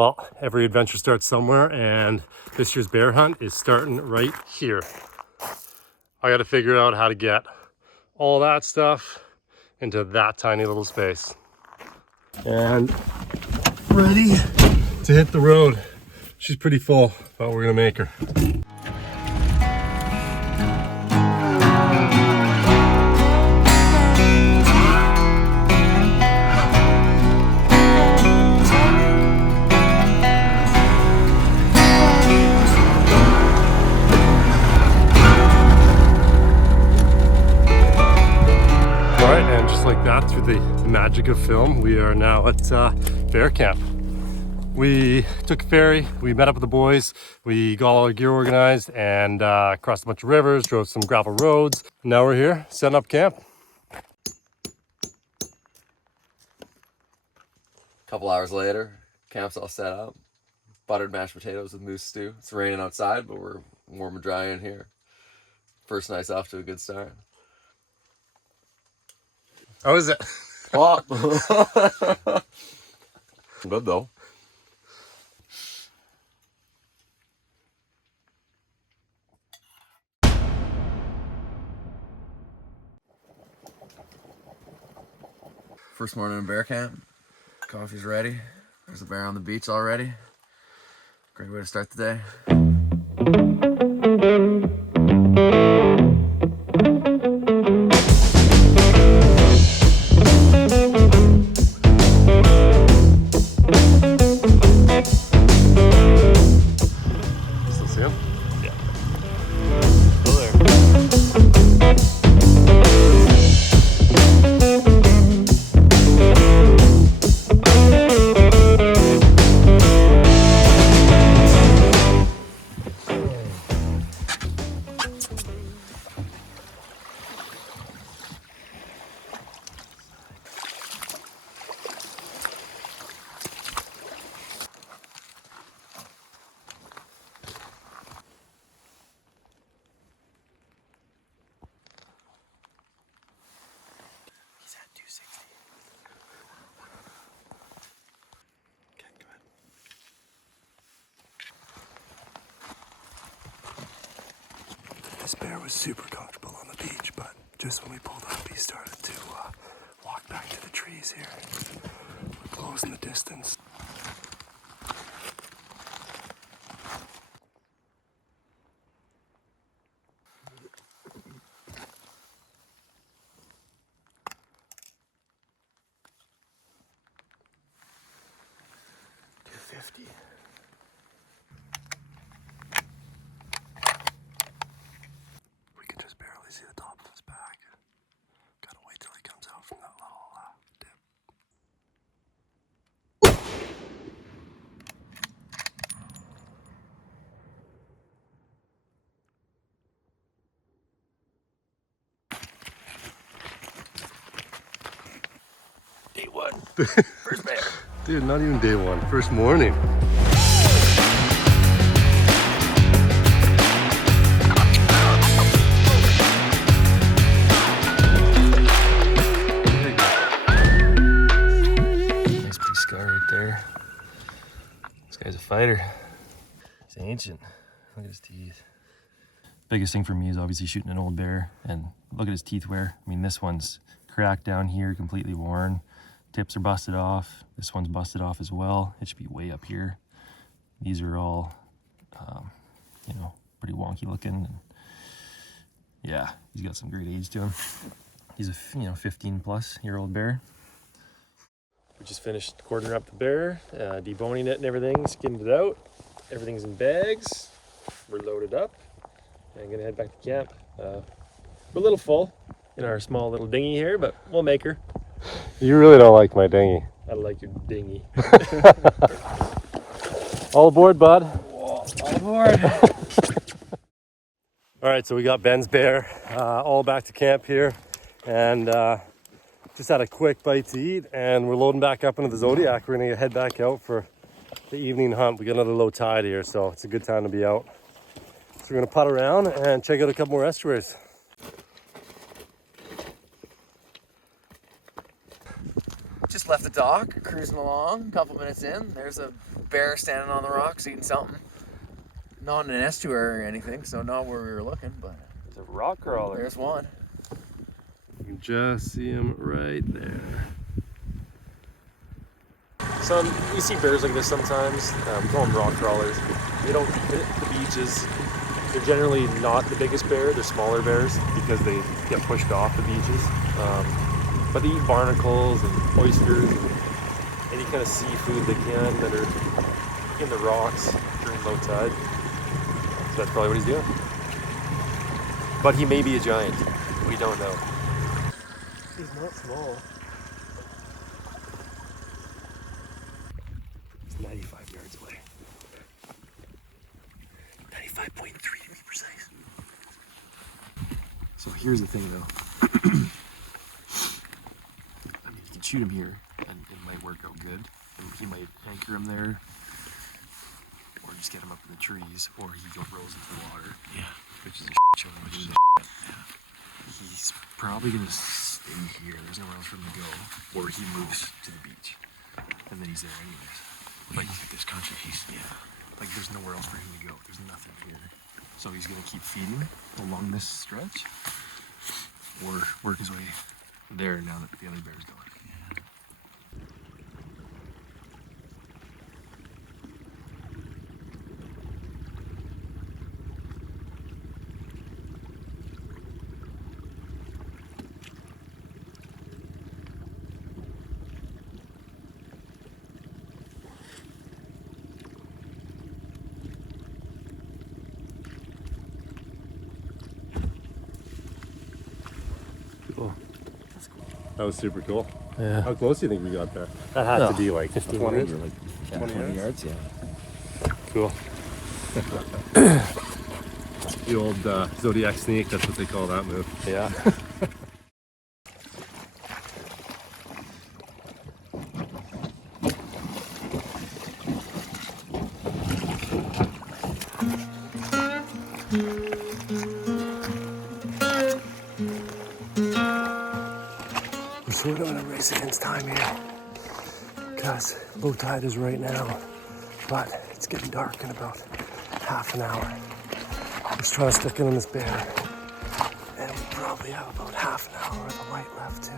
Well, every adventure starts somewhere, and this year's bear hunt is starting right here. I got to figure out how to get all that stuff into that tiny little space. And ready to hit the road. She's pretty full, but we're gonna make her. Like that, through the magic of film, we are now at bear camp. We took a ferry, we met up with the boys, we got all our gear organized, and crossed a bunch of rivers, drove some gravel roads. Now we're here setting up camp. A couple hours later, camp's all set up. Buttered mashed potatoes with moose stew. It's raining outside, but we're warm and dry in here. First night's off to a good start. How is it? Pop. Good though. First morning in bear camp. Coffee's ready. There's a bear on the beach already. Great way to start the day. This bear was super comfortable on the beach, but just when we pulled up, he started to walk back to the trees here. We're closing the distance. $250. See the top of his back. Gotta wait till he comes out from that little dip. Day one. First bear. Dude, not even day one. First morning. Guy's a fighter. He's ancient. Look at his teeth. Biggest thing for me is obviously shooting an old bear, and look at his teeth wear. I mean, this one's cracked down here, completely worn. Tips are busted off. This one's busted off as well. It should be way up here. These are all, you know, pretty wonky looking. And yeah, he's got some great age to him. He's a 15-plus-year-old bear. We just finished quartering up the bear, deboning it and everything, skinned it out. Everything's in bags. We're loaded up and gonna head back to camp. We're a little full in our small little dinghy here, but we'll make her. You really don't like my dinghy. I like your dinghy. All aboard, bud. Whoa, all aboard. All right, so we got Ben's bear all back to camp here, and just had a quick bite to eat, and we're loading back up into the Zodiac. We're gonna head back out for the evening hunt. We got another low tide here, so it's a good time to be out. So we're gonna putt around and check out a couple more estuaries. Just left the dock, cruising along, a couple minutes in. There's a bear standing on the rocks eating something. Not in an estuary or anything, so not where we were looking, but It's a rock crawler. there's one. You can just see him right there. You see bears like this sometimes. We call them rock crawlers. They don't hit the beaches. They're generally not the biggest bear. They're smaller bears because they get pushed off the beaches. But they eat barnacles and oysters and any kind of seafood they can that are in the rocks during low tide. So that's probably what he's doing. But he may be a giant. We don't know. He's not small. It's 95 yards away. 95.3 to be precise. So here's the thing though. I mean, you can shoot him here and it might work out good. And he might anchor him there. Or just get him up in the trees. Or he rolls into the water. Yeah. Which is a show. He's probably gonna stay here. There's nowhere else for him to go. Or he moves to the beach. And then he's there anyways. Like this country, like there's nowhere else for him to go. There's nothing here. So he's gonna keep feeding along this stretch. Or work his way there now that the other bear's gone. Cool. That's cool. That was super cool. Yeah. How close do you think we got there? That had to be like 15 20 yards or like 20 yards. Yeah. Cool. The old Zodiac sneak, that's what they call that move. Yeah. We're sort of in a race against time here because low tide is right now, but it's getting dark in about half an hour. I'm just trying to stick in on this bear, and we probably have about half an hour of the light left too.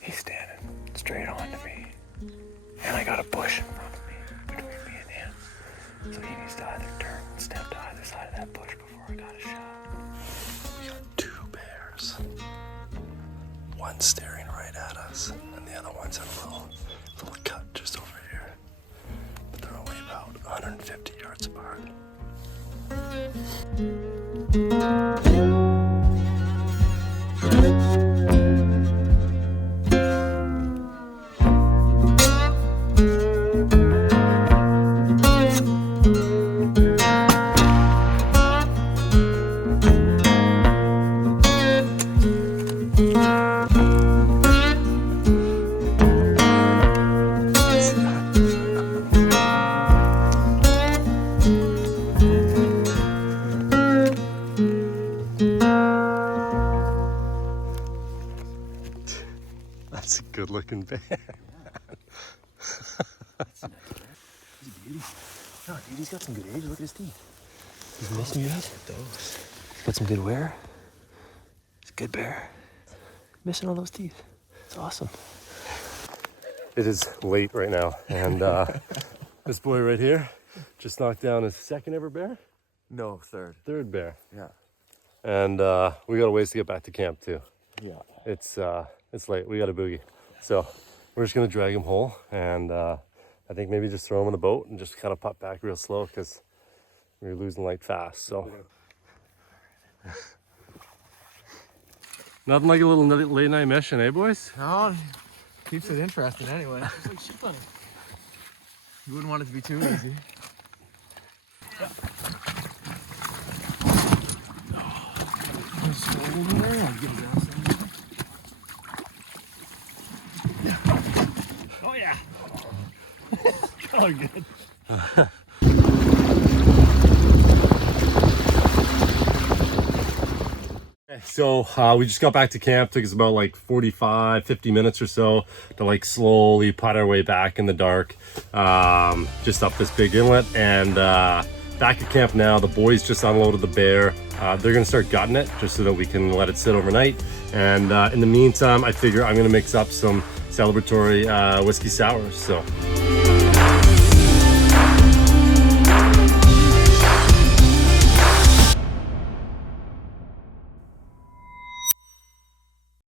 He's standing straight on to me, and I got a bush in front of me between me and him. So he needs to either turn and step to either side of that bush before I got a shot. We got two bears. One staring right at us, and the other one's in a little cut just over here. But they're only about 150 yards apart. That's a good looking bear. He's a beauty. No, dude, he's got some good age. Look at his teeth. He's missing these. Those. Got some good wear. He's a good bear. Missing all those teeth. It's awesome. It is late right now, and this boy right here just knocked down his second ever bear? No, third. Third bear. Yeah. And we got a ways to get back to camp too. Yeah. It's late. We got a boogie. So we're just gonna drag him whole, and I think maybe just throw him in the boat and just kind of pop back real slow because we're losing light fast. So nothing like a little late night mission, eh, boys? No, keeps it interesting anyway. It's like sheep hunting. You wouldn't want it to be too easy. Nice Oh yeah. Oh, good. So we just got back to camp. Took us about like 45-50 minutes or so to like slowly putt our way back in the dark, just up this big inlet, and back at camp now. The boys just unloaded the bear. They're gonna start gutting it just so that we can let it sit overnight, and in the meantime I figure I'm gonna mix up some celebratory whiskey sours. So